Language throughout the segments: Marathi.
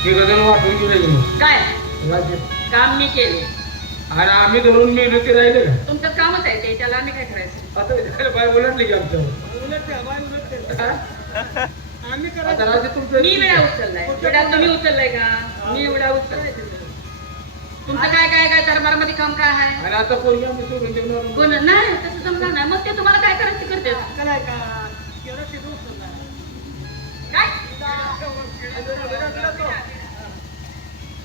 हे गजल वाटून गेले मग काय राज्य काम मी केले आणि आम्ही धरून मेलो ते राहिले का तुमचं कामच आहे ते त्याला आम्ही काय करायचं आता बाय उलटली की आमचं आम्ही आता राज्य तुमचं मी वेळा उचललाय वेळा तुम्ही उचललाय का मी वेळा उचललाय तुमचं काय काय काय दरबारमध्ये काम काय आहे आणि आता पोरगी आम्ही सोडून देणार कोण नाही तसं जमणार नाही मग ते तुम्हाला काय करायचं ते करते काय का केवढं शिकवू काय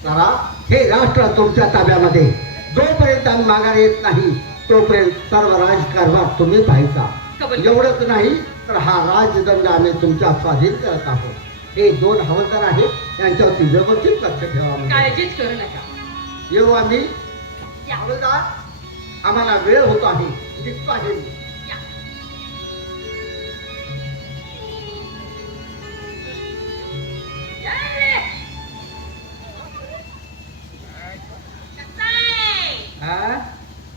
जरा हे राष्ट्र तुमच्या ताब्यामध्ये जोपर्यंत आम्ही माघार येत नाही तोपर्यंत सर्व राजकारभार तुम्ही पाहायचा एवढंच नाही तर हा राजदंड आम्ही तुमच्या स्वाधीन करत आहोत हे 2 हवालदार आहेत यांच्यावरती व्यवस्थित लक्ष ठेवा काळजीच करू नका येऊ आम्ही हवालदार आम्हाला वेळ होतो आहे निघतो आहे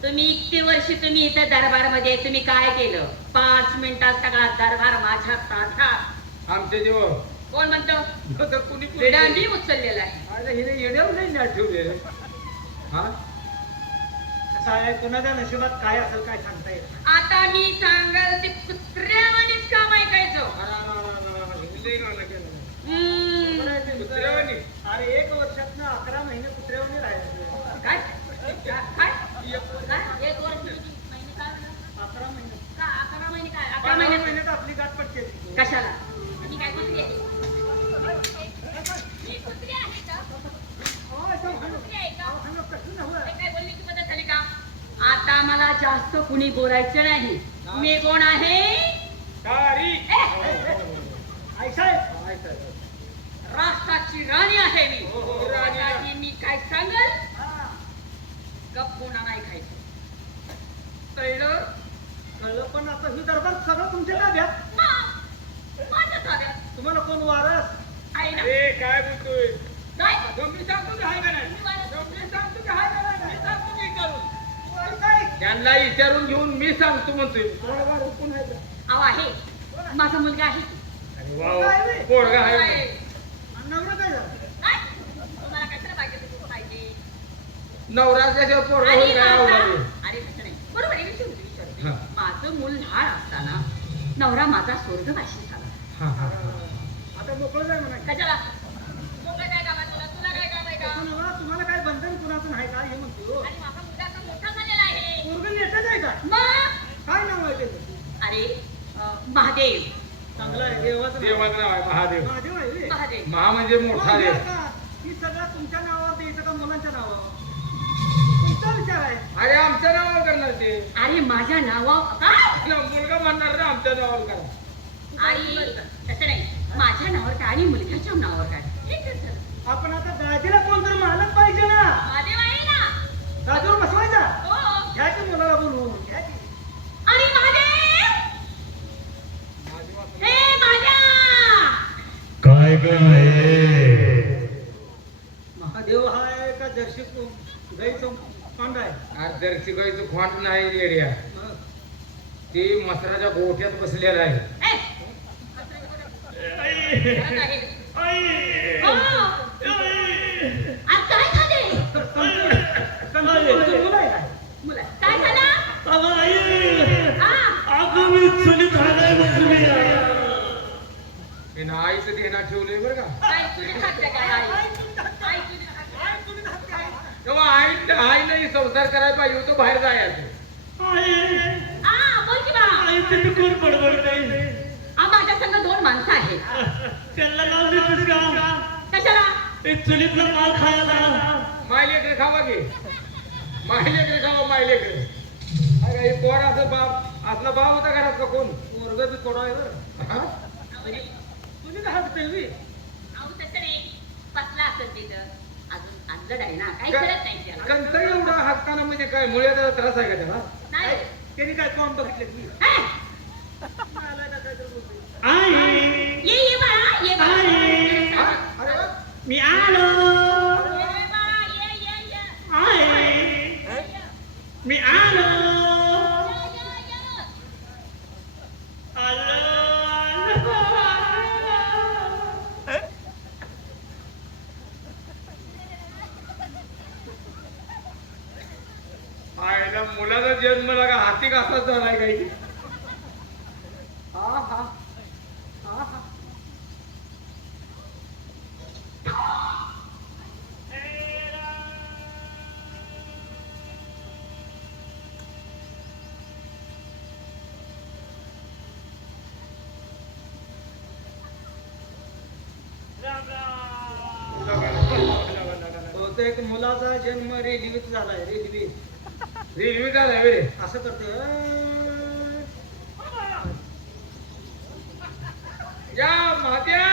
तुम्ही इतके वर्ष तुम्ही इथं दरबारमध्ये तुम्ही काय केलं 5 मिनिटात सगळा दरबार माझ्या ताब्यात आमच्या जेव्हा कोण म्हणतो तर कुणी वेडा मी उचललेला आहे अरे हिने येण्यावर नाही ना ठेवले हा कसं आहे कोणाच्या नशिबात काय असेल काय सांगता येत आता मी सांगाल ते कुत्र्यावानीच काम ऐकायचं अरे 1 वर्षात 11 महिने कुत्र्यावर राहिले काय काय एक वर्ष महिने काय 11 महिने का 11 महिने काय 11 11 महिने महिन्यात आपली गाठ पडते कशाला मी काय कुत्री आहे मी कुत्री आहे का कुत्री आहे का हे काय बोलण्याची पद्धत झाली का आता मला जास्त कुणी बोलायचं नाही मी कोण आहे राष्ट्राची राणी आहे मी राणी मी काय सांगल गप होणार नाही खायचं कळलं कळलं पण आता ही दरबार सगळं तुमच्या ताब्यात माझ्या ताब्यात तुम्हाला कोण वारस आहे ना काय बोलतोय काय मी सांगतो की हाय का नाही मी सांगतो की हाय का नाही मी सांगतो की करून त्यांना विचारून घेऊन मी सांगतो म्हणतोय कोण आहे का? अहो आहे माझा मुलगा आहे अरे वा पोरगा आहे नवरा काय झालं काय तुम्हाला कशाला पाहिजे तुम्ही पाहिजे नवरा त्याच्यावर पोरगा अरे होईल काय माझा- आवडणार अरे तसं नाही बरोबर आहे विचारते हा. माझं मूल लहान असताना नवरा माझा स्वर्गवासी झाला हा हा आता मोकळं जाय म्हणा कशाला मोठं काय काम आहे तुला तुला काय काम आहे का तुम्हाला काय बंधन कुणाचं नाही का हे म्हणतो आणि माझा मुलगा तर मोठा झालेला आहे पूर्ण नेटच आहे का मग काय नाव आहे त्याचं अरे महादेव चांगलं आहे देवाचं नाव. देवाचं नाव आहे महादेव महादेव आहे रे. महादेव महा म्हणजे मोठा देव ही सगळं तुमच्या नावावर द्यायचं का मुलांच्या नावावर तुमचा विचार आहे अरे आमच्या नावावर करणार ते अरे माझ्या नावावर काय मुलगा म्हणणार रे आमच्या नावावर करा आणि तसं नाही माझ्या नावावर काय आणि मुलग्याच्या नावावर काय ठीक आहे सर आपण आता गादीला कोणतरी मालक पाहिजे ना महादेव आहे ना गादीवर बसवायचा हो घ्यायचं मुलाला बोलवून घ्यायची आणि महादेव हे माझ्या काय काय महादेव आहे का जर्शी गाईचं पांढरा आहे आज जर्सी गाईचं खोंड नाही एरिया हं. ते मसराच्या गोठ्यात बसलेला आहे ए! घरात आहे. हो. आज काय खाते कंदुरीचं मुलं आहे काय? मुलं काय झालं हा हे ना आईचं ध्यानात ठेवलंय बरं का काय तुझी खाते काय आई आई तुझी खाते तेव्हा आईलाही संसार करायला पाहिजे होतो बाहेर जायचं हा बोल की बा माझ्या संग 2 माणसं आहेत कशाला चुलीतला माल खायला मायलेकडे खावा घे मायलेकडे खावा मायलेकडे अरे हे पोर असं बाप असला बाप होता घरात का कोण पोरगं बी कोडा आहे बरं हा? तुम्ही काय हसताय बी? अहो तसं नाही बसला असेल तिथं अजून आणलं आहे ना काही करत नाही त्याला कंच एवढा हाताना म्हणजे काय मुळ्याचा त्रास आहे का त्याला नाही त्यांनी काय कॉम बघितले तुम्ही हे! आलाय का काहीतरी बोलतोय. ये बाळा ये बाळा हा? अरे वा. मी आलो ये बाळा ये मी आलो जन्म लागा हाती कसा झालाय काही हा हा हा हा बहुतेक मुलाचा जन्म रेल्वेत झालाय रेल्वे रेल्वे झालाय बरे असं करते या महात्या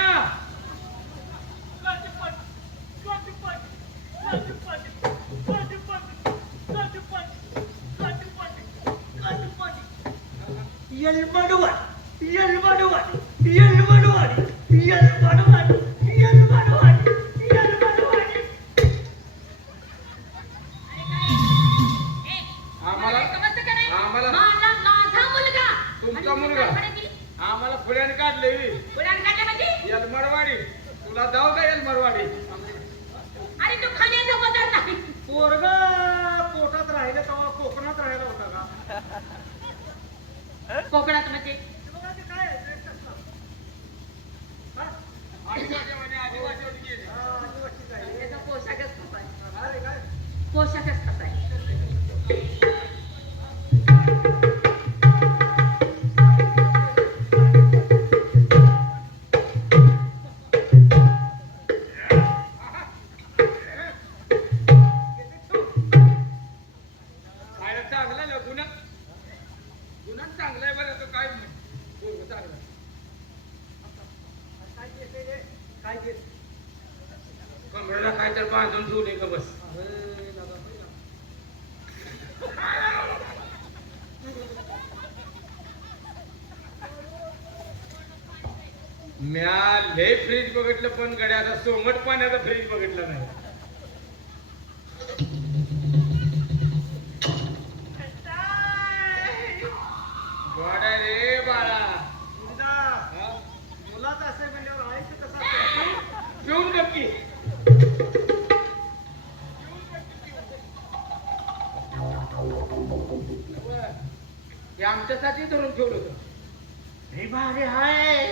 येलबडवाडी येलबडवाडी येलबडवाडी येलबडवाडी येलबडवाडी येलबडवाडी आम्हाला समजतं का नाही? आम्हाला माझा मुलगा तुमचा आणि मुलगा तुम्ही काय आम्हाला पुण्याने काढले पुढे काढले म्हणजे यलमरवाडी तुला जाऊ का यलमरवाडी अरे तू खाण्याचा पदार्थ नाही पोरग पोटात राहिलं तेव्हा कोकणात राहिला होता का कोकणात म्हणजे बघा ते काय आहे, ते कसलं? हा? आदिवासीवर गेले हा, आदिवासीच आहे. त्याचा पोशाखच तसा आहे काय काय पोशाखच तसा आहे खायला चांगला ना गुन्हा गुन्हा चांगला आहे बरं तो काय म्हण चांगला काय घेते रे? काय घेत कमरेला काय तर बांधून ठेवले का बस अरे दादा, होय ना. म्या लय फ्रीज बघितलं पण गड्याचा सोमट पाण्याचा फ्रीज बघितलं नाही गोड आहे रे बाळा मुलगा, हा? मुलाचं असं म्हणल्यावर आईचं कसं असतं? पिऊन नक्की हे आमच्यासाठी धरून ठेवलं होतं हे भारी हाय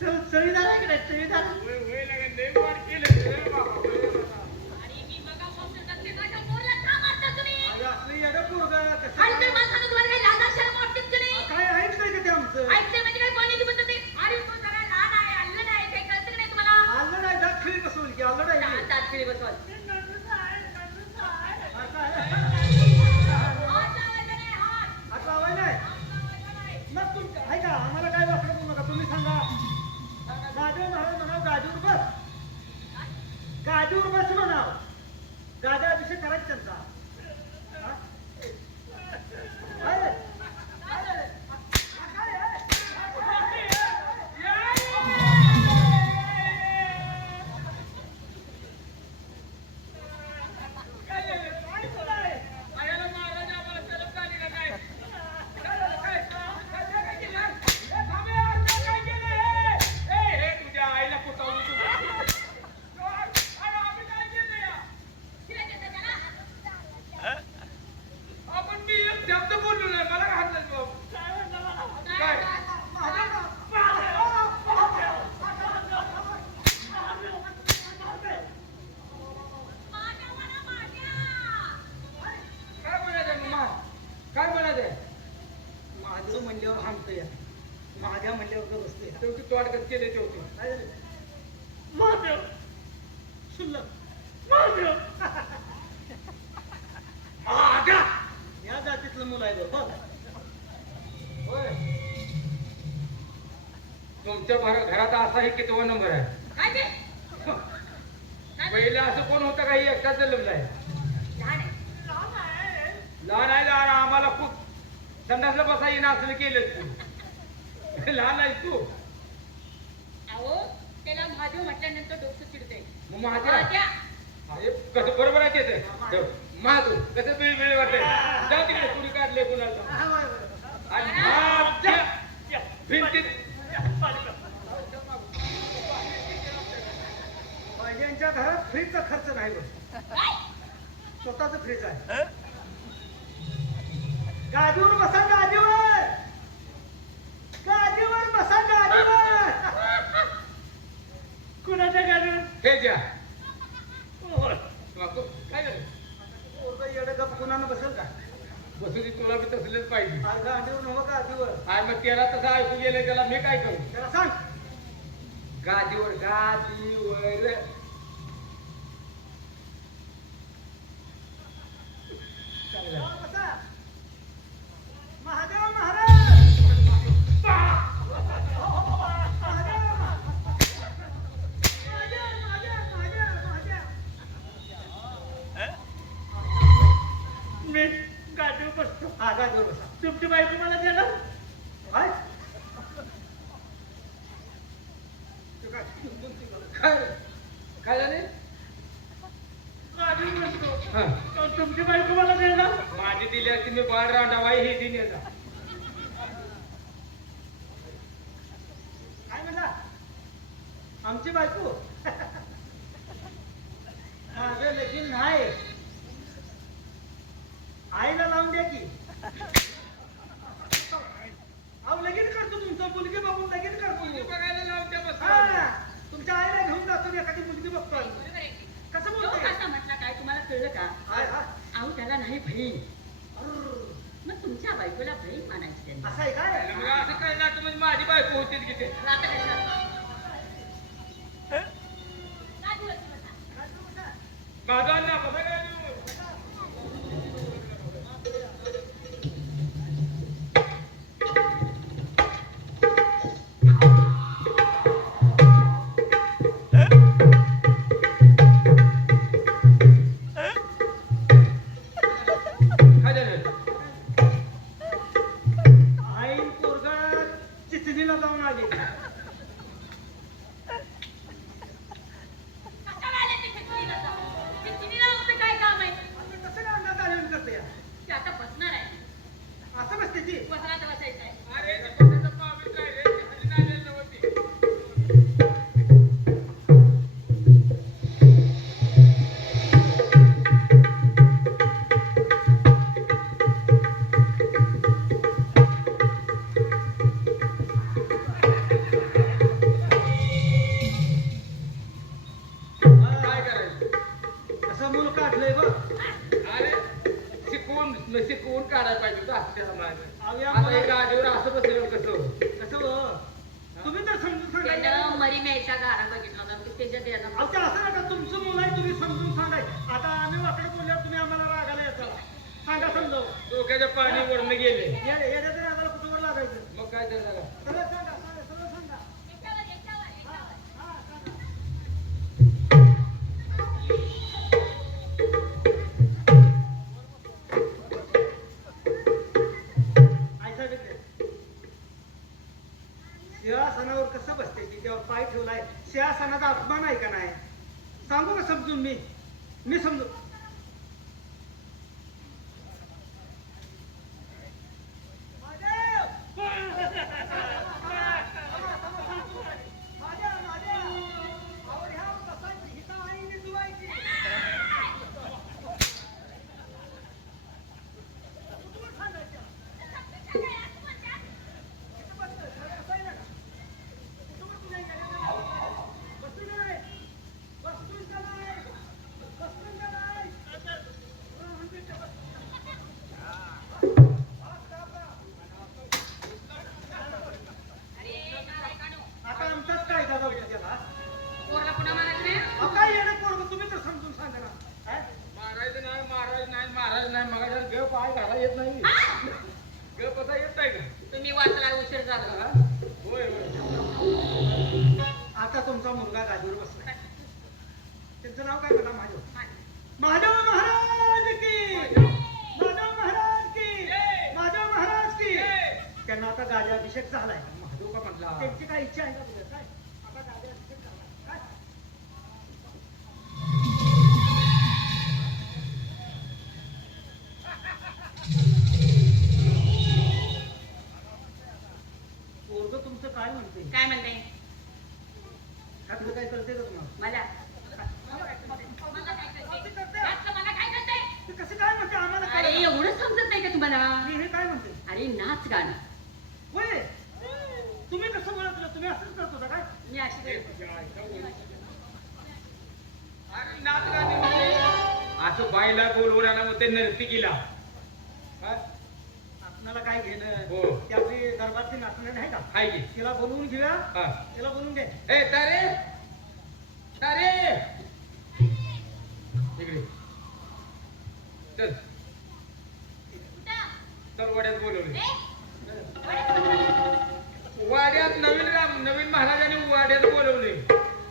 चळीदार आहे की नाही चळीदार वय वय लागेल लय वाढ केलं रे बाबा वय बाबा. आणि मी मगापासून तर ते माझ्या पोरला का मारता तुम्ही? अगं, असलं येडं पोरगं कसं आणि ते काय? माणसानं तुम्हाला काही लाज शरम वाटतेच की नाही? काय ऐकलंय का ते आमचं ऐकते म्हणजे काय बोलण्याची पद्धत आहे? अरे तो जरा लहान आहे, अल्लड आहे, काही कळतं की नाही तुम्हाला? आलं नाही दात खिळी बसवली की आलं नाही दात खिळी बसवाल. असं आहे. हात लावायचा नाही, हात. हात लावाय नाही लावायचा नाही. मग तुमचं ऐका आम्हाला काय वाकडं बोलू नका तुम्ही सांगा गाडीवर म्हणाल म्हणाव गाडीवर बस गाडीवर बस म्हणाव गाड्या अभिषेक करायचा त्यांचा हा? काय रे? काय रे? काय आहे? आयाला महाराज आम्हाला शरम झाली का काय? काय झालं काय? काय झालं काय केलं? ए, थांब ए, आता काय केलं हे? ए, हे तुझ्या आईला कुटावली तू. अरे, आम्ही काय केलं या? शिवाय त्याला. आपण मी एक शब्द बोललो नाही मला काय हात लागलो? काय? माझ्यावर माझ्या. काय म्हणायचं मग? काय म्हणायचंय? महादेव म्हणल्यावर हाणतोय महादेव म्हणल्यावर तर बसतोय शेवटी तोडकत केले शेवटी काय झालं महादेव शुल्लक महादेव आगा या जातीतलं मुलं आहे बघ होय तुमच्या घरात असा हे कितवा नंबर आहे काय ते? पहिलं असं कोण होतं काही एकटाच जन्मला आहे लहान आहे. लहान आहे लहान आम्हाला खूप संडासला बसा येणं असलं केलं तू लहान आहेस तू अहो, त्याला महादेव म्हटल्यानंतर डोकं चिडतंय. मग महादेव महाद्या. अरे, कसं बरोबर आहे ते महादेव कसं वेळ वाटतंय जा तिकडे कुणी काढले कुणाला आणि महाद्या भिंतीत यांच्या घरात फ्रीजचा खर्च नाही बघ काय? स्वतःच फ्रीज आहे गादीवर बसा गादीवर. गादीवर बसा गादीवर. कुणाच्या गाडीवर हे ज्या हो. बापू, काय झालं पोरगं येडं गप कुणानं बसेल का? बसू दे, तुला बी तसलेच पाहिजे. आज गादीवर नव्ह गादीवर. आय मग त्याला तसं ऐकू गेलं, त्याला मी काय करू? त्याला सांग. गादीवर गादीवर जावा बसा. महादेव महाराज. मी गाडीवर बसतो. हा गादीवर बसा. तुमची बायको मला देणार काय? काय काय झाले? गाडीवर बसतो. हा. तुमची बायको मला देणार माझी दिली असती मी बाळ रांडावाई ही दिली आता. काय म्हणला? आमची बायको. माझं लगीन नाही. आईला लावून द्या की. अहो लगीन करतो तुमचं. मुलगी बघून लगीन करतो. मुलगी बघायला लावत्या बस. हा, तुमच्या आईला घेऊन जातो एखादी मुलगी बघतो आम्ही. बरोबर आहे की? कसं तो बोलतोय? कसा म्हटला काय तुम्हाला कळलं का? हाय, हा. अहो त्याला नाही बहीण. अर्र, मग तुमच्या बायकोला बहीण मानायची त्यांनी. असं आहे काय? मग असं कळलं तर म्हणजे माझी बायको होती की ते. आता कशा? गादीवरती बसा. माझा ना बघा गाडीवर. काय झालं? आईन पोरगा चिचणीला जाऊन आले. कशाला आले ते चिठ्ठीला जा? चिठ्ठीला आमचं काय काम आहे? आपण कसं काय अंदाज आलेलं करते या? ते आता बसणार आहे. असं बसते ती. बसला तर बसायचं आहे. अरे त्याचं पावील राहिले, ती खाली नाही आलेली नव्हती. काय करायचं? असं मूल काढलंय बघ. अरे शिकवून काढायला पाहिजे होतं आपल्याला माझं. अहो, या आता मुला- हे गाडीवर असं बसलं कसं? कसं हो? तुम्ही तर समजून सांगायचं. त्यानं मरी म्यायचा गाणं बघितला होता की त्याच्यात यानं अहो, ते असं नका. तुमचं मुलं आहे, तुम्ही समजून सांगाय. आता आम्ही वाकडे बोलल्यावर तुम्ही आम्हाला रागाला येता. सांगा समजावं. डोक्याच्या पाणी वरून गेले. येड्या तरी आम्हाला कुठं वर लागायचं. मग काय झालं? सरळ सांगा, सरळ सांगा. हा, सांगा. आई सांगितले. सिंहासनावर कसं बसते की त्यावर पाय ठेवलाय? सिंहासनाचा अपमान आहे का नाही? सांगू का समजून मी समजू. आता आमचाच काय दादा होता त्याला? पोरला पुन्हा मारायचं नाही? अहो, काय येणं पोरगं तुम्ही तर समजून सांगा ना. हा? मारायचं नाही, मारायचं नाही, मारायचं नाही. मग ग पाय घाला येत नाही. ग पता येत नाही का? तुम्ही वाचला उशीर झाला. हा? होय होय. आता तुमचा मुलगा गादीवर बसला. त्यांचं नाव काय म्हणा? महादेव. महादेव महाराज की. महादेव महाराज की. महादेव महाराज की. त्यांना आता गाद्याभिषेक झालाय. महादेव का म्हटला? त्यांची काय इच्छा आहे का तुझ्या? काय आता गाद्याभिषेक झालाय. काय? पोरगं तुमचं काय म्हणते? काय म्हणते? त्यातलं काय कळते का तुम्हाला? मला मला काय कळते? मला काय कळते? ते करते. त्यातलं मला काय कळते? ते कसं काय म्हणते आम्हाला अरे काय? एवढं समजत नाही का तुम्हाला? हे काय असं बाईला बोलवून आणा मग ते नर्तिकीला हा? आपणाला काय घेणं हो. ती आपली दरबारची नाचणं नाही का हाय की तिला बोलवून घेऊया हा तिला बोलवून घे ए तारे तारे इकडे चल चल वाड्यात बोलवले वाड्यात नवीन महाराजांनी वाड्यात बोलवले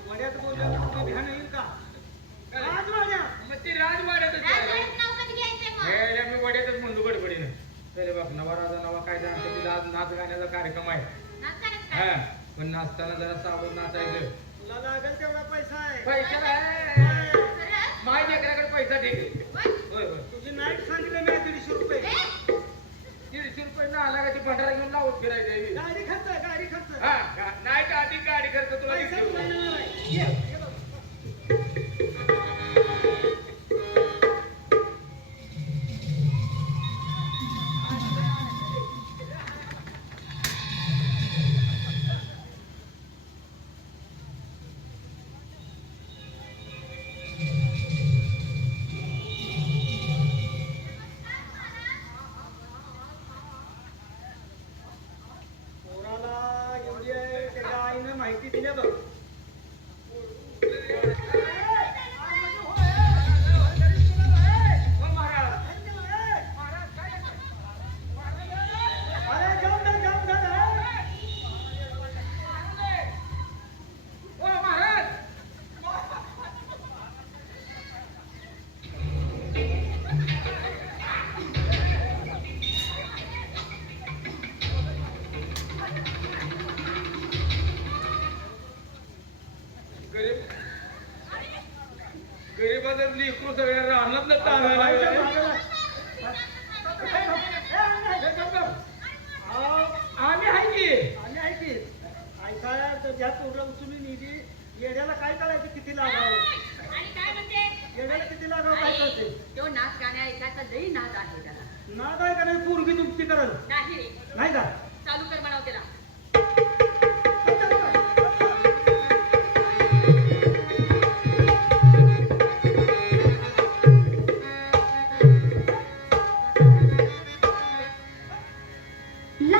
वड्यात बोलवलं तुला ध्यान येईल का राजवाड्या मग ते राजवाड्यातच आहे. हे मी वाड्यातच म्हणलो गडबडीनं पहिले बघ नवा राजा नवा काय जाणतं तिला आज नाच गाण्याचा कार्यक्रम आहे हा पण नाचताना जरा सावध नाचायचं तुला लागेल तेवढा पैसा आहे पैसा आहे माय लेकराकडे पैसा ठेक होय होय तुझी नाईट सांगितलं मी 150 रुपये 150 रुपये ना आला का ती भंडारा घेऊन लावत फिरायचं गाडी खर्च हा नाही का आधी गाडी खर्च तुला पैसा देतो. तुला येणार आहे. ये बघ. पोराला एवढी आहे त्याच्या आईनं माहिती दिल्या बघ हो महाराज अरे जाऊन दे हो महाराज गरीबाचं लेकरू सगळ्या रानातलं ताणायला लागलं. आम्ही आहे की आम्ही ऐकी ऐकायला तर ज्या पोरला उचलून नेली येड्याला काय करायचं किती लागावं आणि काय म्हणते येड्याला किती लागावं काय कळते तो नाच गाण्या ऐकायचा लई नाद आहे त्याला नाद आहे का नाही पोरगी तुमची करल नाही रे नाही का चालू कर म्हणाव त्याला La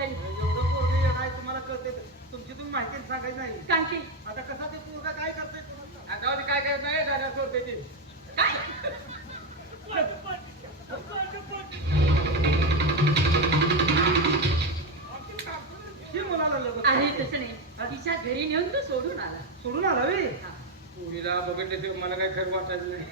तरी एवढं पोरगं येणार आहे तुम्हाला कळते तुमची तुम्ही माहिती सांगायची नाही काय की आता कसा ते पोरगा काय करतोय कोणाला आता जाऊ दे, काय करत नाही झाल्या सोडते ती. काय ही मुलाला लग्न अरे तसं नाही तिच्या घरी नेऊन तो सोडून आला सोडून आला वे हा. पोरीला बघितले ते मला काही खरं वाटायचं नाही.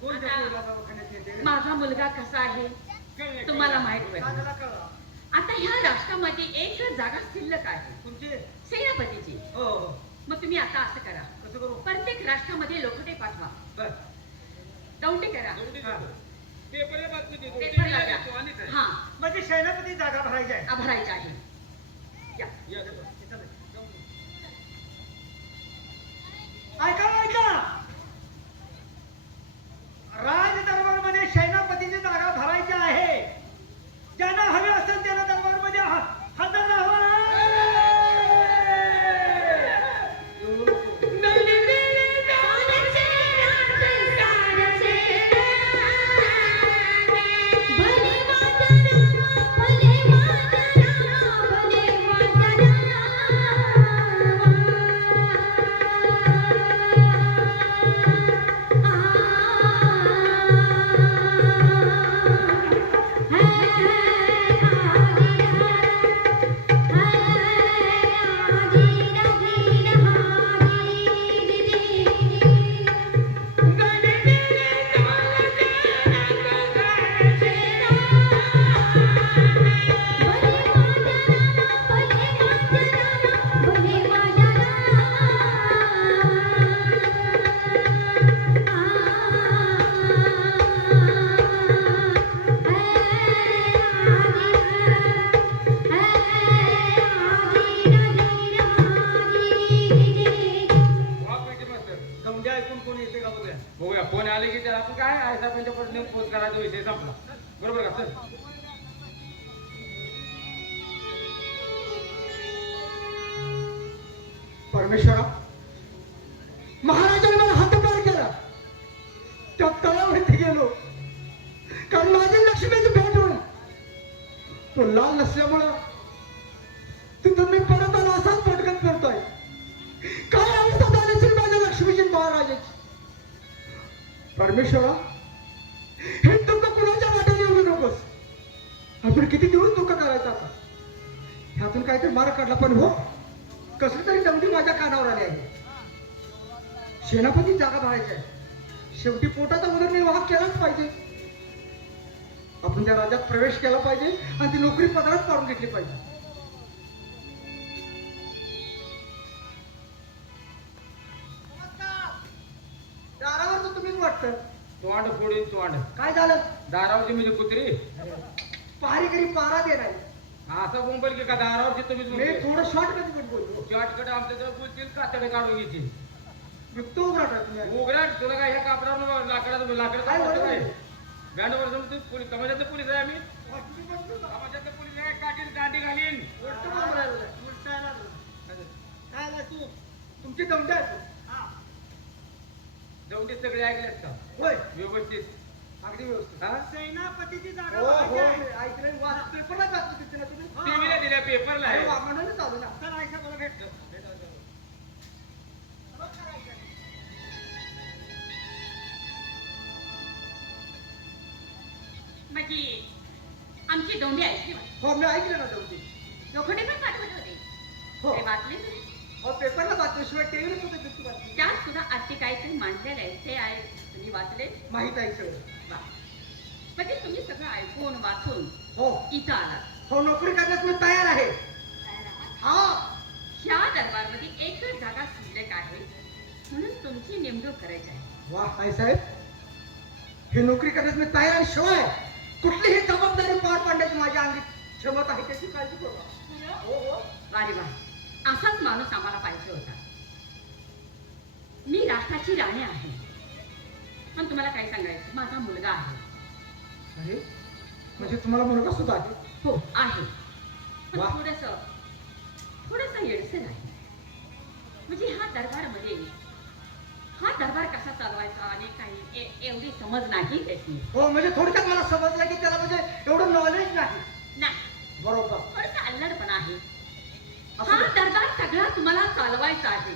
कोण त्या पोरीला दवाखान्यात नेते? माझा मुलगा कसा आहे कळलं, तुम्हाला कळलं. माहित पाहिजे सांगायला कळलं. आता ह्या राष्ट्रामध्ये एक जागा शिल्लक आहे तुमचे सेनापतीची हो हो मग तुम्ही आता असं करा कसं करू प्रत्येक राष्ट्रामध्ये लोखंडे पाठवा बर दौंडी करा जाऊ दे, हा. पेपरला बातमी देतो. पेपरला टीव्हीला द्या. देतो आणि काय? हा म्हणजे सेनापती जागा भरायची आहे भरायचं आहे या. या, देतो. ऐका ऐका राज दरबारमध्ये सेनापतीची जागा भरायची आहे ज्यांना हवे असेल त्यांना दरबारमध्ये हजर राहावं. वाह, पैकी मस्त. गमजा ऐकून कोणी येते का बघूया बघूया फोन आले की त्याला आपण काय आयसाहेबांच्या पडणे पोच करायचा विषय संपला बरोबर का चल परमेश्वरा महाराजांनी मला हातभार केला त्या तळावरती गेलो कारण माझी लक्ष्मीची भेट होईल तो लाल नसल्यामुळं तिथून मी परत आलो असाच पटकन फिरतोय काय अवस्था झाली असेल माझ्या लक्ष्मीची महाराजाची परमेश्वरा हे दुःख कुणाच्या वाटेने येऊ नकोस आपण किती दिवस दुःख करायचं आता ह्यातून काहीतरी मार्ग काढला पण हो कसली तरी दमडी माझ्या कानावर आली आहे सेनापती जागा भरायची आहे शेवटी पोटाचा उदरनिर्वाह केलाच पाहिजे आपण त्या राज्यात प्रवेश केला पाहिजे आणि ती नोकरी पदरात काढून घेतली पाहिजे दारावर तर तुम्हीच वाटतं तोंड फोडीन तोंड काय झालं दारावरची म्हणजे कुत्री पहारी करी पारा दे नाही असं बोंबल की का दारावरची तुम्हीच मी म्हणते. थोडं शॉर्ट मध्ये पण बोलतो शॉर्टकट आमच्या जवळ बोलतील कातडे काढून घ्यायची युक्त उघडा तुम्ही उघडाट तुला काय ह्या कापडावर लाकडाचं काय लाकडाचं बरोबर काय आहे. बँड वर जाऊन पोलीस समाजातले पोलीस आहे आम्ही समाजातले पोलीस आहे काठीन दांडी घालीन तुमची दमडी आहे जेवढे सगळे ऐकलेत का होय व्यवस्थित अगदी व्यवस्थित हा सेनापतीची जागा हो भरायची हो आहे. मी ऐकलंय वाच पेपरला वाचतो तिथे ना तुम्ही टीव्हीला दिल्या पेपरला अरे आहे वा, म्हणूनच चालू ना तर ऐका मला भेटलं म्हणजे आमची दौंडी ऐकली बा. हो मी ऐकलं ना दमडी लोखंडे पण पाठवत होते हो ते वाचले तुम्ही? हो पेपरला बातमीशिवाय टीव्हीला सुद्धा दिसतो बातमी त्यात सुद्धा असे काहीतरी मांडलेलं आहे ते आहे तुम्ही वाचले माहित आहे सगळं वा. म्हणजे तुम्ही सगळं ऐकून वाचून हो इथं आलात हो नोकरी करण्यास मी तयार आहे हा ह्या दरबारमध्ये एकच जागा शिल्लक आहे म्हणून तुमची नेमणूक करायची आहे वा आई साहेब ही नोकरी करण्यास मी तयार आहे शिवाय कुठलीही जबाबदारी पार पाडण्याची माझ्या अंगी क्षमता आहे त्याची काळजी करू हो हो वारे वा असाच माणूस आम्हाला पाहिजे होता मी राष्ट्राची राणी आहे पण तुम्हाला काय सांगायचं माझा मुलगा आहे अरे म्हणजे तुम्हाला मुलगा सुद्धा आहे हो आहे पण वा. थोडस येडसर आहे म्हणजे हा दरबार कसा चालवायचा आणि काही एवढी समज नाही त्याची हो म्हणजे थोडक्यात मला समजलं की त्याला म्हणजे एवढं नॉलेज नाही नाही बरोबर. थोडंसं अल्लडपणा आहे. असं हा नाही. दरबार सगळा तुम्हाला चालवायचा आहे.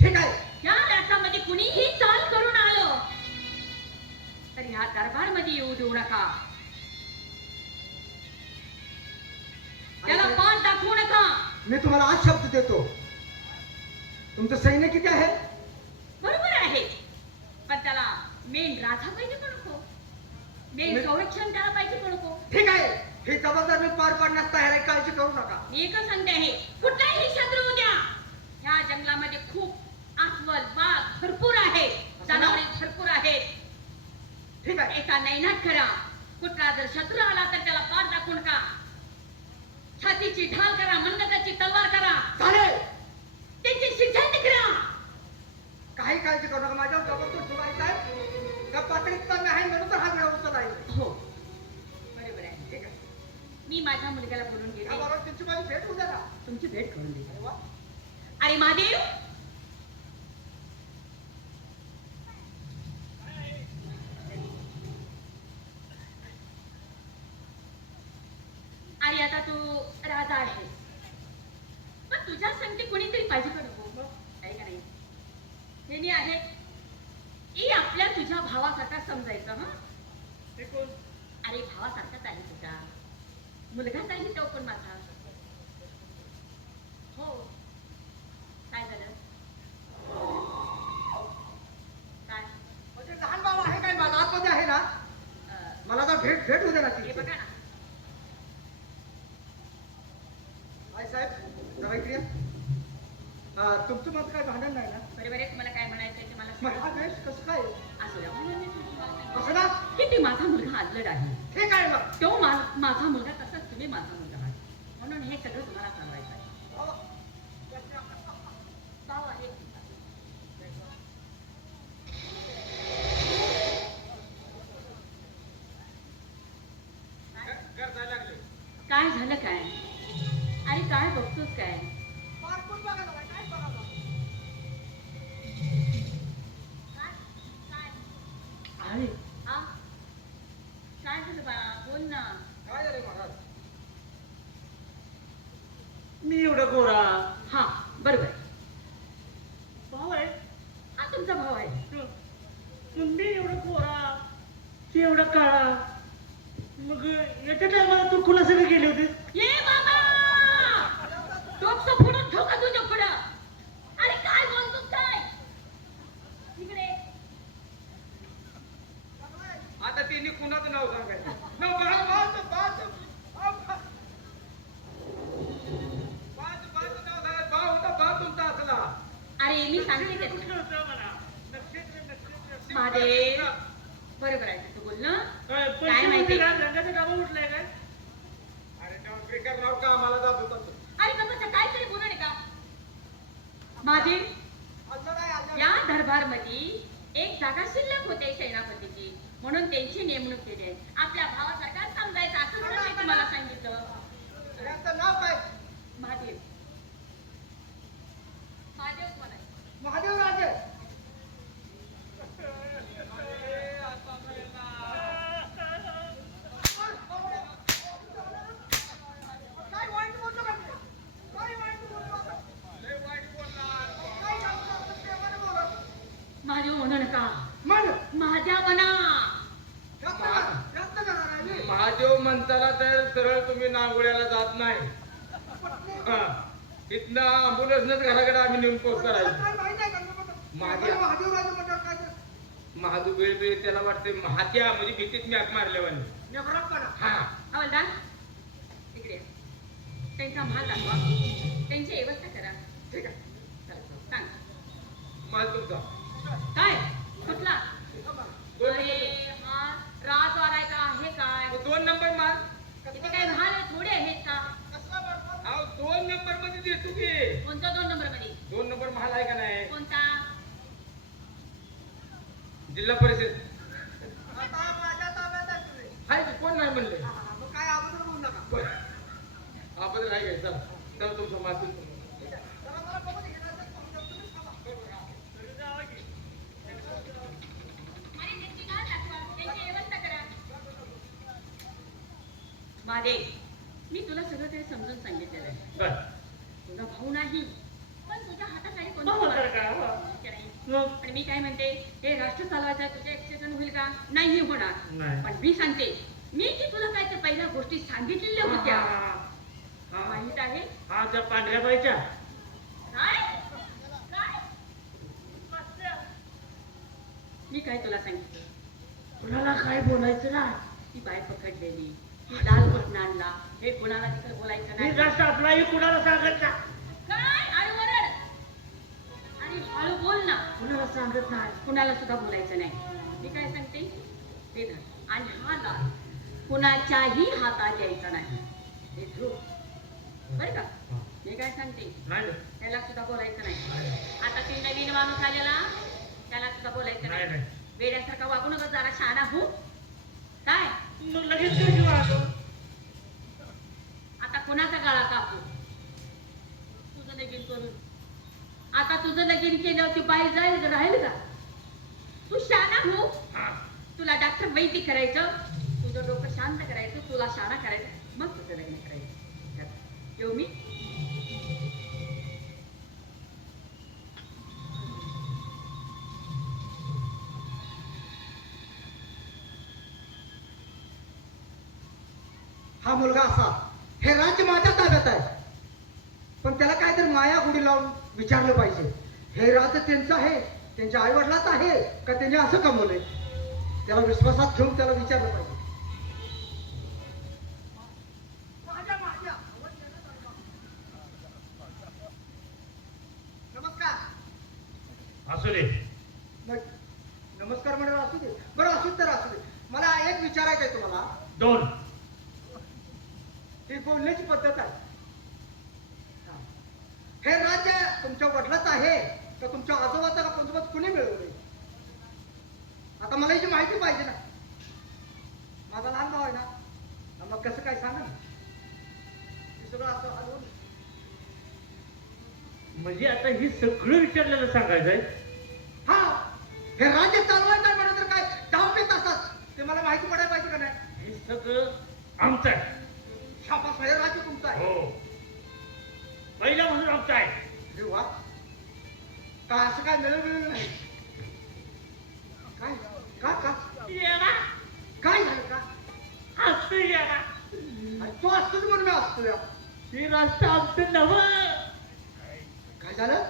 ठीक आहे. या राष्ट्रामध्ये कुणीही चाल करून आलं तर ह्या दरबारमध्ये येऊ देऊ नका. त्याला पाठ दाखवू नका. मी तुम्हाला आज शब्द देतो. तुमचं सैन्य किती आहे? बरोबर आहे, पण त्याला मेन राजा पाहिजे पण नको, मेन संरक्षण त्याला पाहिजे पण नको. ठीक आहे. ही जबाबदारी मी पार पाडण्यास तयार आहे, काळजी करू नका. मी एकच सांगते आहे, कुठलाही शत्रू उद्या ह्या जंगलामध्ये खूप अस्वल वाघ भरपूर आहे, जनावरे भरपूर आहेत. ठीक आहे. एका नैनाट करा. कुठला जर शत्रू आला तर त्याला पाठ दाखवू नका. छातीची ढाल करा, मनगटाची तलवार करा, चालेल. त्यांची शिक्षा करा. काही काळजी करू नका. माझ्यावर जबरदस्त सुधारित आहे. त्या पातळीत कमी आहे म्हणून तर हा वेळा उचल आहे. हो बरोबर आहे. ठीक आहे. मी माझ्या मुलग्याला बोलून घेते, याबरोबर तुमची माझी भेट होऊ द्या ना. तुमची भेट करून देते. अरे वा. अरे महादेव, अरे आता तू राजा आहे, पण तुझ्या संगती कोणीतरी पाहिजे का नको? आहे का नाही? हे मी आहे ही आपल्या तुझ्या भावासारखा समजायचं. हा ते कोण? अरे भावासारखाच आहे तुझा मुलगाच आहे तो पण माझा. हो काय झालं? काय म्हणजे लहान भाऊ आहे काय माझा? आतमध्ये आहे ना? मला तर भेट होऊ द्या ना हे तिची. बघा ना, काय साहेब जरा इकडे या. तुमचं मत काय भांडण नाही ना? बरोबर आहे. तुम्हाला काय म्हणायचं ते मला मग सांगा. हा वेश कसं काय? असू द्या, म्हणून मी तुम्हाला सांगते. कसं ना? की ते माझा मुलगा अल्लड आहे, ठीक आहे मग. तो माझा मुलगा तसाच तुम्ही माझा मुलगा आहात, म्हणून हे सगळं तुम्हाला सांगायचं आहे. हो. भाव आहे. गरजा लागले. काय झालं काय? अरे काय बघतोस काय? पार्कून बघा ना, काय बघा बघा. अरे हा काय झालं बा? बोल ना. काय झाले महाराज? मी एवढा गोरा हा बरोबर आहे. भाऊ आहे. हा तुमचा भाव आहे. मग मी एवढा गोरा, ती एवढा काळा. मग येत्या टायमाला तू कुणासाठी गेली होती? ये बाबा, डोकं फोडून ठेव का तुझ्या पुढं? अरे काय बोलतोस काय? इकडे आता तिने कुणाचं नाव सांगायचं? नाव बघा, बाज, बाज. बाज नाव सांगायचं. भाव होता, भाव तुमचा असला. अरे मी सांगते का कुठलं होतं मला? नक्षत्र. महादेव, बरोबर आहे तुझं बोलणं. काय काय माहिती? रंगाचा डाबा उठलाय काय? अरे नोकरीकर नाव का आम्हाला जात होतं? अरे बाबा काहीतरी बोलू नये का? महादेव, अल्लड आहे, अल्लड. या दरबारमध्ये एक जागा शिल्लक होते सेनापतीची, म्हणून त्यांची नेमणूक केली आहे. आपल्या भावासारखा समजायचं असं म्हणून मी तुम्हाला सांगितलं. यांचं नाव काय? महादेव, महादेव म्हणायचं. महादेव राजे. काय वाईट बोलतो का ते? काय वाईट बोलतो? लय वाईट बोलणार. काय झालं? प्रेमाने बोला. महादेव म्हणू नका, म्हण. महादेव म्हणा. जास्त करा नाही. महादेव म्हणताना तर सरळ तुम्ही नांगोळ्याला जात नाही. हा. इथनं अँब्युलन्सनच घराकडे आम्ही नेऊन पोच करायचं. काय माहिती आहे का? महादेव. महादेव राजे म्हणतात काय ते? महादू वेळ त्याला वाटते महात्या म्हणजे भीतीत मी आग मारल्यावानी. नेभरापणा. हा. हवालदार इकडे या. त्यांचा महाल दाखवा, त्यांची व्यवस्था करा. ठीक आहे. चला, सांग माल तुमचा. काय कुठला? दोन अरे नंबर. हा राजवाडायचा आहे काय? 2 नंबर माल. इथे काय महाल आहे? थोडे आहेत का? कसला बडबड? अहो 2 नंबर मध्ये देतो की. कोणता 2 नंबर मध्ये? 2 नंबर महाल आहे का नाही? कोणता? जिल्हा परिषद आता माझ्या ताब्यात आहे तुम्ही. आहे की? कोण नाही म्हणले? मग काय अगोदर बोलू नका. आपण नाही घ्यायचा. चला तुमचं माल तुमचं. ठीक आहे. जरा मला बघू दे. घेण्याचं करून देतो. तुम्ही थांबा. तरी जावं की. अरे त्यांची महाल दाखवा, त्यांची व्यवस्था करा. महादेव, मी तुला सगळं काही समजून सांगितलेलं आहे. बर तुझा भाऊ नाही, पण तुझ्या हातात आहे मग होणार का? कोणतं नाही. मग पण मी काय म्हणते, हे राष्ट्र चालवायचं आहे, तुझे एक्सेशन होईल का? नाही होणार. नाही. पण मी सांगते, मी की तुला काय ते पहिल्या गोष्टी सांगितलेल्या होत्या माहित आहे. हा त्या पांढऱ्या बाईच्या काय काय मी काय तुला सांगितलं? कुणाला काय बोलायचं ना. ती बाय पकडलेली, ती दाल कुठून आणला, हे कुणाला तिकडे बोलायचं मी नाही. जास्त आपलाही कुणाला सांगत ना. काय आडवरड आणि हळू बोल ना. कुणाला सांगत नाही. कुणाला सुद्धा बोलायचं नाही. मी काय सांगते ते धर. आणि हा लाल कुणाच्याही हातात यायचा नाही. हे ध्रुव बरं का. मी काय सांगते नाही त्याला सुद्धा बोलायचं नाही. आता ते नवीन माणूस आलेला, त्याला सुद्धा बोलायचं नाही, नाही. नाही. वेड्यासारखा वागू नका, जरा शहाणा हो. काय मग लगेच काय घेऊ आता? आता कोणाचा गळा कापू? तुझं लगीन करून. आता तुझं लगीन केल्यावर ती बाई जाईल राहील का? तू शहाणा हो. हा. तुला डॉक्टर वैद्य करायचं, तुझं डोकं शांत करायचं, तुला शहाणा करायचं, मग तुझं लग्न करायचं. येऊ मी. हा मुलगा असा, हे राज्य माझ्या ताब्यात आहे, पण त्याला काहीतरी माया गुडी लावून विचारलं पाहिजे. हे राज्य त्यांचं आहे, त्यांच्या आई वडिलाचं आहे का त्यांनी असं कमवलंय? त्याला विश्वासात घेऊन त्याला विचारलं पाहिजे. नमस्कार. असू दे. नमस्कार म्हणून असू दे. बरं असू तर असू दे. मला एक विचारायचं आहे तुम्हाला. दोन. ही बोलण्याची पद्धत आहे. हे राज्य तुमच्या वडिलाचं आहे का तुमच्या आजोबाचं का पंजोबाचं कुणी मिळवलंय? आता मला याची माहिती पाहिजे ना. माझा लहान भाव आहे ना, मग कसं काय सांगा ना. हे सगळं असं हलवून म्हणजे आता ही सगळं विचारलेलं सांगायचंय. हा, हे राज्य चालवायचं आहे म्हणून तर काय डाव पेच असतात ते मला माहिती पडायला पाहिजे का नाही? हे सगळं आमचं आहे. शाबास, हे राज्य तुमचं आहे. हो, पहिला म्हणून आमचं आहे. अरे वा, काय असं काय मिळवलेलं नाही? काय का का येणार काय झालं का? असं येणार. अरे तो असतोच म्हणून मी असतो या. हे राष्ट्र आमचं नवं. काय झालं?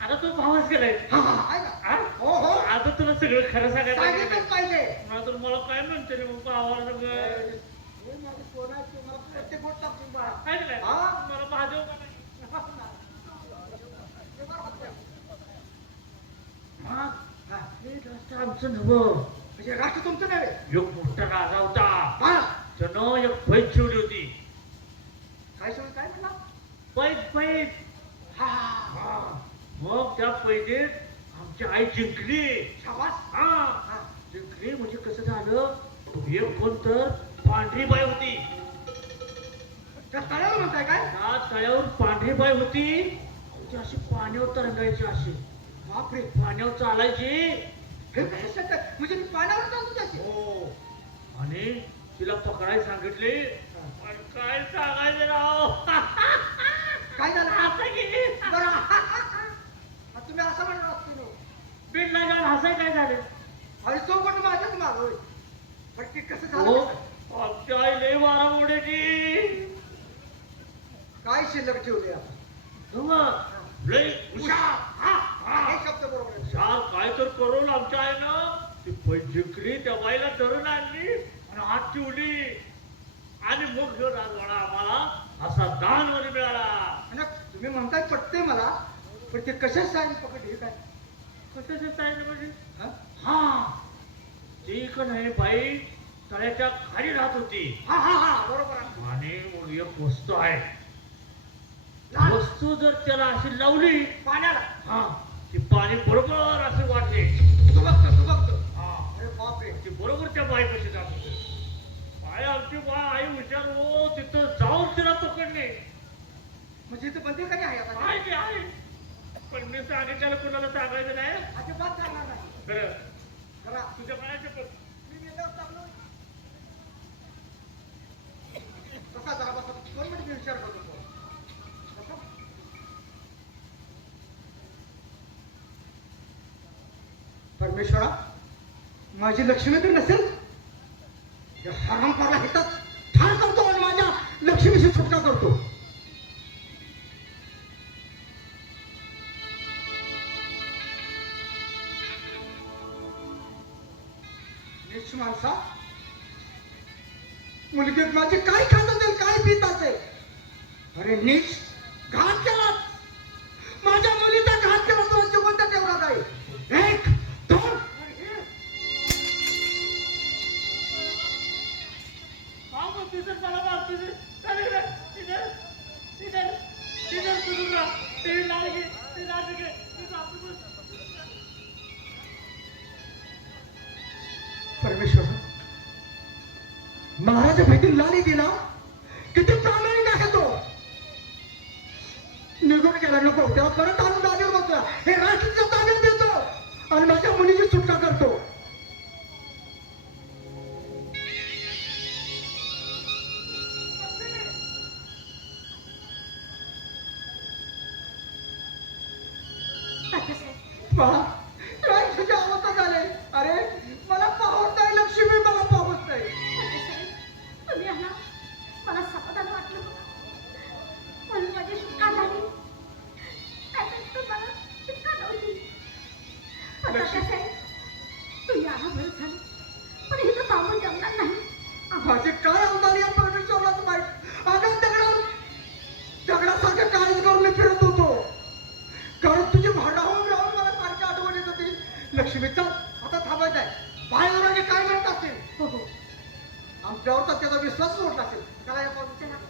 आता तू भावच केलाय. हा हा आहे का? हा? हो हो, आता तुला सगळं खरं सांगायला सांगितलंच पाहिजे. तर मला काय म्हणते रे मग भावाला सगळं हे माझं सोनं आहे, ते मला प्रत्येक गोष्ट टाकून बाळा. ऐकलंय? हा? मला भाजव का नाही? मग हा, हे राष्ट्र आमचं नवं. म्हणजे राष्ट्र तुमचं नव्हे. एक मोठा राजा होता. हा, त्यानं एक पैज ठेवली होती. काय सोय काय म्हणला? पैज. हा हा, हा. मग त्या पैजेत आमची आई जिंकली. शाबास. हा, हा, जिंकली म्हणजे कसं झालं, एक कोण तर पांढरी बाई होती. त्या तळ्याला म्हणताय काय? त्या तळ्यावर पांढरी बाई होती. ती अशी पाण्यावर तरंगायची, अशी बापरे, पाण्यावर चालायची. हे कसं शक्य आहे? म्हणजे मी पाण्यावर चालतो त्याची. हो. आणि तिला पकडायला सांगितले. आणि काय सांगायचं राव. काय झालं? असं गेली. बरं, हा, तुम्ही असं म्हणणार असतो ना. बिडला जाऊन हसाय काय झालं. अरे तो पण माझ्याच माग होय. पण ते कसं हो, झालं? आमची आई लय मारा उड्याची. काय शिल्लक ठेवले आपण? लय हुशार. हे शब्द बरोबर आहे. चार काय तर करून आमच्या आईनं ती पैज जिंकली, त्या बाईला धरून आणली आणि हात ठेवली. आणि मग ह्यो राजवाडा आम्हाला असा दानमध्ये मिळाला. आणि तुम्ही म्हणताय पटते मला, पण ते कशाच साईन पकडले हे काय? कशाचं सांगितलं म्हणजे? हा? हा, ती का नाही बाई तळ्याच्या खाली राहत होती. हा हा हा, बरोबर आहे. आणि मग एक वस्तू आहे. लाल. वस्तू जर त्याला अशी लावली, पाण्याला हा, ती पाणी बरोबर असे वाटते. तू बघतो, तू बघतो. हा, अरे बापरे, ती बरोबर त्या बाईपाशी जात होते. बाई आमची आई हुशार हो, तिथं जाऊन तिला पकडले. म्हणजे इथं बंदी कधी आहे आता? आहे की आहे, पण मी सांगितल्याला कुणाला सांगायचं नाही. अजिबात सांगणार नाही. खरं खरा, तुझ्या पायाचे पण मी गेल्यावर टाकलो. कसा जरा बसा. किती विचार करतो तो. बसा. परमेश्वरा माझी लक्ष्मी तर नसेल या हरामखोराला हितात ठार करतो आणि माझ्या लक्ष्मीची सुटका करतो. नीच माणसा मुलगी माझी काय खात असेल काय पित असेल. अरे नीच घात केला माझ्या मुलीचा घात केला तो जिवंत ठेवला नाही. एक दोन माफ तिथे मला माफ तिथे चालेल रे तिथे तिथे तिथे सुरू ना ते लागे ते लागे ते आपलं परमेश्वर महाराज भेटून लाली गेला किती प्रामाणिक आहे तो. निघून गेला नको तेव्हा परत आणून दादीवर बसला. हे राष्ट्रीय ताब्यात देतो आणि माझ्या मुलीची सुटका करतो. तात्यासाहेब बाळा काय तुझ्या अवस्था झाले. अरे मला पाहत नाही लक्ष्मी मला पाहत नाही. तात्यासाहेब तुम्ही आला मला समाधान वाटलं म्हणून माझी सुटका झाली. नाहीतर तुम्हाला सुटका नव्हती. पण तात्यासाहेब तुम्ही आला बरं झालं पण इथं थांबून जमणार नाही. माझे काय आमदार या परमेश्वराला माहित. अगं दगडासारखं काळजी करून मी फिरत होतो कारण तुझी भांडावून राहून मला सारखी आठवण येत होती. लक्ष्मीचा आता थांबायचं आहे. बाहेर काय म्हणत असतील. हो हो आमच्यावर तर त्याचा विश्वास उठला असेल. त्याला या पाहून चला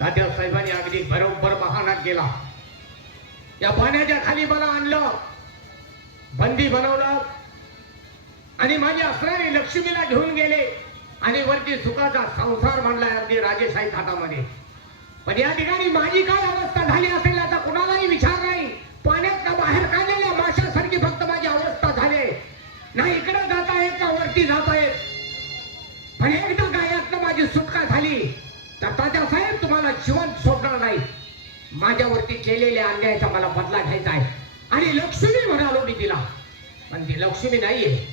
तात्यासाहेबांनी अगदी बरोबर महानात गेला. या पाण्याच्या खाली मला आणलं बंदी बनवलं आणि माझी असणारी लक्ष्मीला घेऊन गेले आणि वरती सुखाचा संसार मांडलाय अगदी राजेशाही थाटामध्ये. पण या ठिकाणी माझी काय अवस्था झाली असेल याचा कुणालाही विचार नाही. पाण्यात बाहेर काढलेल्या माशासारखी फक्त माझी अवस्था झाली. ना इकडे जाता येत ना वरती जाता येत. पण एकदा गायातनं माझी सुटका झाली तर तात्यासाहेब तुम्हाला जिवंत सोडणार नाही. माझ्यावरती केलेल्या अन्यायाचा मला बदला घ्यायचा आहे. आणि लक्ष्मी म्हणालो मी तिला पण ती लक्ष्मी नाहीये.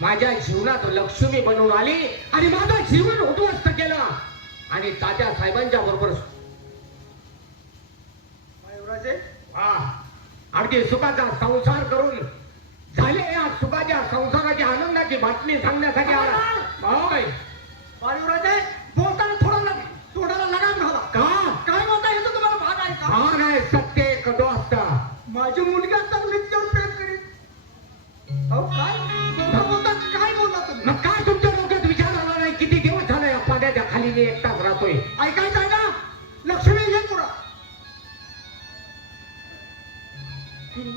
माझ्या जीवनात लक्ष्मी बनवून आली आणि माझं जीवन उद्ध्वस्त केलं आणि तात्यासाहेबांच्या बरोबर मयुराजे अगदी सुखाचा संसार करून झाले. या सुखाच्या संसाराच्या आनंदाची बातमी सांगण्यासाठी आला. होय. मयुराजे बोलताना थोडं तोंडाला लगाम घाला. का काय बोलता येतं तुम्हाला भाग आहे का. हा नाही सत्य एक दोस्त. माझी मुलगी असताना मी तिच्यावर प्रेम करीत. अहो काय बोलता बोलता काय बोलला तुम्ही. मग काय तुमच्या डोक्यात विचार आला नाही. किती दिवस झाला या पाण्याच्या खाली मी एकटाच राहतोय. ऐकायचं आहे ना लक्ष्मी ये पुढं. धनी,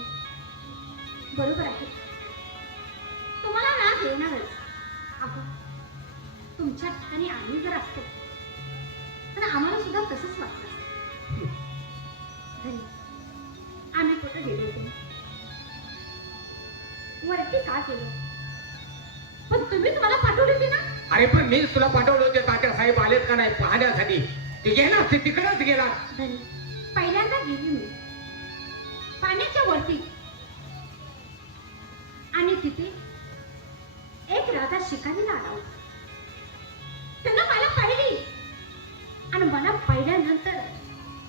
बरोबर आहे तुम्हाला राग येणारच. अहो तुमच्या ठिकाणी आम्ही जर असतो तर आम्हाला सुद्धा तसंच वाटलं असतं. धनी, आम्ही कुठं गेलो होतो वरती का गेलो पण तुम्ही तुम्हाला पाठवली होती ना. अरे पण मीच तुला पाठवलं होते. तात्यासाहेब आलेत का नाही पाहण्यासाठी. ते गेला ते तिकडेच गेला. धनी, पहिल्यांदा गेली मी पाण्याच्या वरती आणि तिथे एक राजा शिकारीला आला होता. त्यानं मला पाहिली आणि मला पाहिल्यानंतर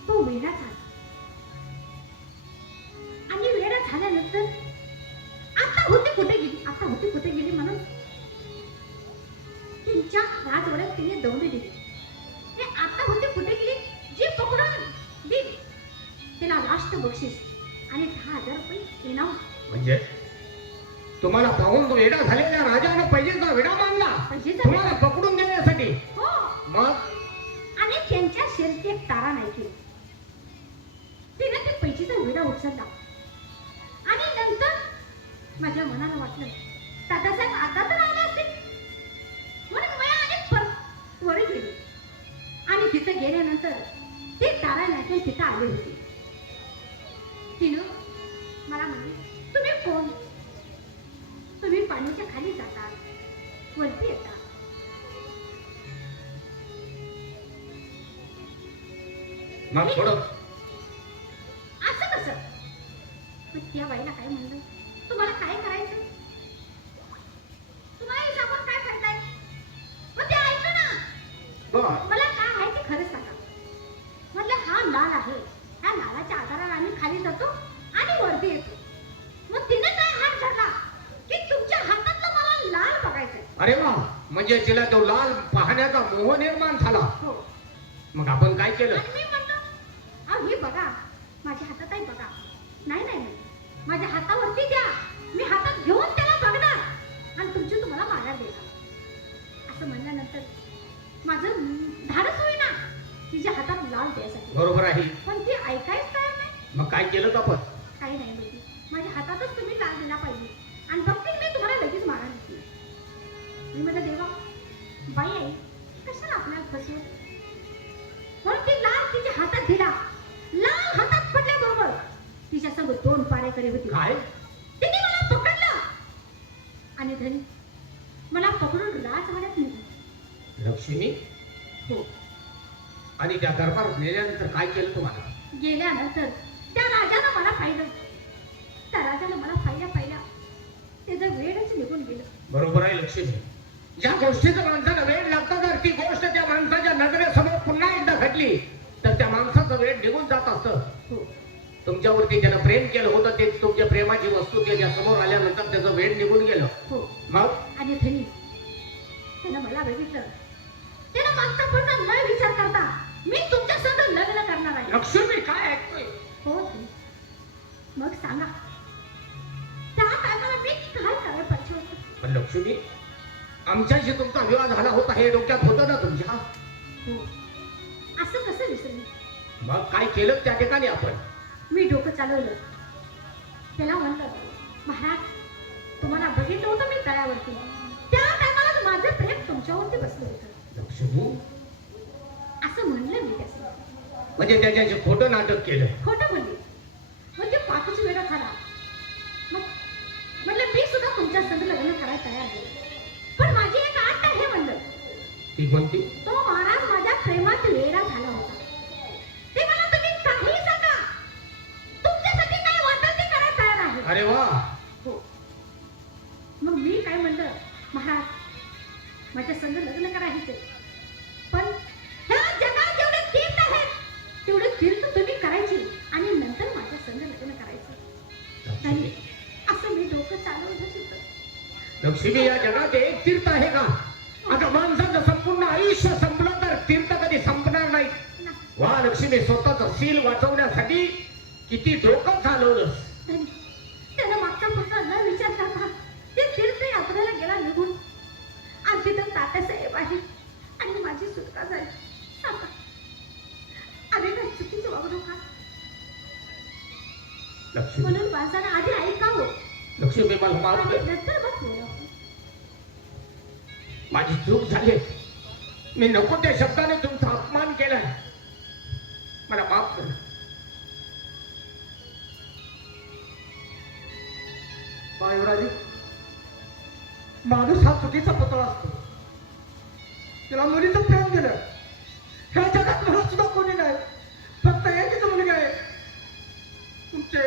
तो वेडा झाला आणि वेडा झाल्यानंतर आता होती कुठे गेली म्हणून त्यांच्या राजवाड्यात तिने दौंडी दिली. हे आता होती कुठे गेली जी पकडून दिली. तिला राष्ट्र बक्षीस आणि 10,000 रुपये इनाम. म्हणजे तुम्हाला पाहून तो वेडा झालेल्या राजानं पैजेचा विडा मागला पैजेचा तुम्हाला पकडून देण्यासाठी. हो मग आणि त्यांच्या शेरची एक तारा नाही केली. तिने ते पैशाचा विडा उचलला आणि नंतर माझ्या मनाला वाटलं तात्यासाहेब आता तर आले असतील म्हणून मला आणि परत वर गेली आणि तिथे गेल्यानंतर ते तारा नाही तिथं आले होते. तिनं वरती येतात. मग थोडं असं कसं? मग त्या बाईला काय म्हणलं, तुम्हाला काय करायचं, तुम्हाला हे सांगून काय करताय? मग ते ऐकलं ना. बर मला काय आहे ते खरं सांगा. म्हटलं हा लाल आहे, ह्या लालाच्या आधाराला आम्ही खाली जातो आणि वरती येतो. मग तिने काय हात धरला की तुमच्या हातातलं मला लाल बघायचंय. अरे वा, म्हणजे तिला तो लाल पाहण्याचा मोह निर्माण झाला. हो. मग आपण काय केलं? आणि मी म्हणतो, अहो हे बघा, माझ्या हातात आहे बघा. नाही नाही नाही, माझ्या हातावरती द्या, मी हातात घेऊन त्याला बघणार आणि तुमची तुम्हाला माघार देणार. असं म्हणल्यानंतर माझं धाडस होईना तिच्या हातात लाल द्यायसाठी. बरोबर आहे. पण ती ऐकायच तयार नाही. मग काय केलं आपण? काही नाही बोलली, माझ्या हातातच तुम्ही लाल दिला पाहिजे आणि बघतील मी तुम्हाला लगेच माघार देते. मी म्हटलं देवा, बाई आई कशाला आपल्याला फसवत. म्हणून ती लाल तिच्या हातात दिला. लाल हातात पडल्याबरोबर तिच्या संग 2 पारेकरी होती. काय? तिने मला पकडलं आणि धनी मला पकडून राजवाड्यात नेलं. लक्ष्मी, हो. आणि त्या दरबारात नेल्यानंतर काय केलं तुम्हाला? गेल्यानंतर त्या राजानं मला पाहिलं. त्या राजानं मला पाहिल्या त्याचं वेळच निघून गेलं. बरोबर आहे लक्ष्मी. ज्या गोष्टीचं माणसाला वेळ लागतो, जर ती गोष्ट त्या माणसाच्या नजरेसमोर पुन्हा एकदा घडली तर त्या माणसाचं वेळ निघून जात असतं. हो. तुमच्यावरती ज्यानं प्रेम केलं होतं ते तुमच्या प्रेमाची वस्तू त्याच्या समोर आल्यानंतर त्याचं वेळ निघून गेलं. हो. मग आणि धनी त्यानं मला बघितलं. त्यानं मागचा पुढचा न विचार करता मी तुमच्या संग लग्न करणार आहे. लक्ष्मी काय ऐकतोय? हो धनी, मग सांगा त्या टायमाला मी काय करायला पाहिजे होतं? पण लक्ष्मी, आमच्याशी तुमचा विवाह झाला होता हे डोक्यात होतं ना तुमच्या? हो. असं कसं विसरली? मग काय केलं त्या ठिकाणी आपण? मी डोकं चालवलं. त्याला म्हणलं, महाराज तुम्हाला बघितलं होतं मी तळ्यावरती. त्या टायमाला माझं प्रेम तुमच्यावरती बसलं होतं. लक्ष्मी, असं म्हणलं मी त्याचं. म्हणजे त्याच्याशी खोटं नाटक केलं. खोटं बोलली. म्हणजे पाकच वेळा झाला. मग म्हणलं मी सुद्धा तुमच्या संग लग्न करायला तयार आहे, पण माझी एक अट आहे म्हणलं. ती कोणती? तो महाराज माझ्या प्रेमात वेडा झाला होता. ते मला तुम्ही काही सांगा, तुमच्यासाठी काय वाटेल ते करायला तयार आहे. अरे वा. हो. मग मी काय म्हणलं, महाराज माझ्या संग लग्न करायचे, पण ह्या जगात जेवढे तीर्थ आहेत तेवढे तीर्थ तुम्ही करायची आणि नंतर माझ्या संग लग्न करायचं. नाही, असं मी डोकं चालवलं होतं. लक्ष्मी, या जगात एक तीर्थ आहे का? आता माणसाचं संपूर्ण आयुष्य संपलं तर तीर्थ कधी संपणार नाही. वा लक्ष्मी, स्वतःचं सील वाचवण्यासाठी किती डोकं चालवलं. त्यानं मागचा पुढचा न विचार करता ते तीर्थ यात्रेला गेला निघून. आज तिथं तात्यासाहेब आहे आणि माझी सुटका झाली. सांगा, अरे काय चुकीचं वागणूक का? लक्ष्मी, म्हणून माणसानं आधी ऐकावं लक्ष्मी मला माफ आणि कर. नंतर मग बोलावं. माझी चूक झाली. मी नको त्या शब्दाने तुमचा अपमान केलाय. मला माफ कर. बायुराजी, माणूस हा चुकीचा पुतळा असतो. त्याला मुलीचं प्रेम दिलं. ह्या जगात मला सुद्धा कोणी नाही, फक्त एकच मुलगी आहे. तुमचे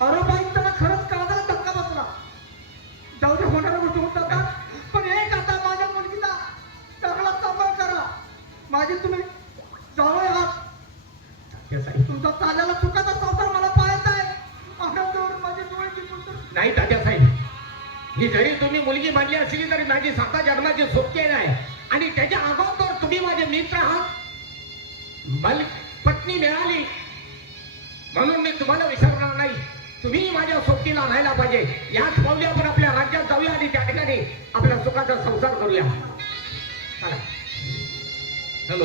अरबाई त्याला खरंच काळजाला धक्का बसला. जाऊ दे, होणाऱ्या गोष्टी होत जातात, पण एक आता माझ्या मुलगीचा चांगला सांभाळ करा. माझी तुम्ही जावळ आहात. तुमचा चाललेला चुकाचा संसार मला पाहायचा आहे. आनंदावर माझी डोळ्याची पुस्तक नाही तात्यासाहेब, ही जरी तुम्ही मुलगी मानली असली तरी माझी 7 जन्माची सोबती नाही. आणि त्याच्या अगोदर तुम्ही माझे मित्र आहात. मला पत्नी मिळाली म्हणून मी तुम्हाला विसरणार नाही. तुम्ही माझ्या सोबतीला राहायला पाहिजे. याच पावली आपण आपल्या राज्यात जाऊया आणि त्या ठिकाणी आपल्या सुखाचा संसार करूया. चला. हॅलो.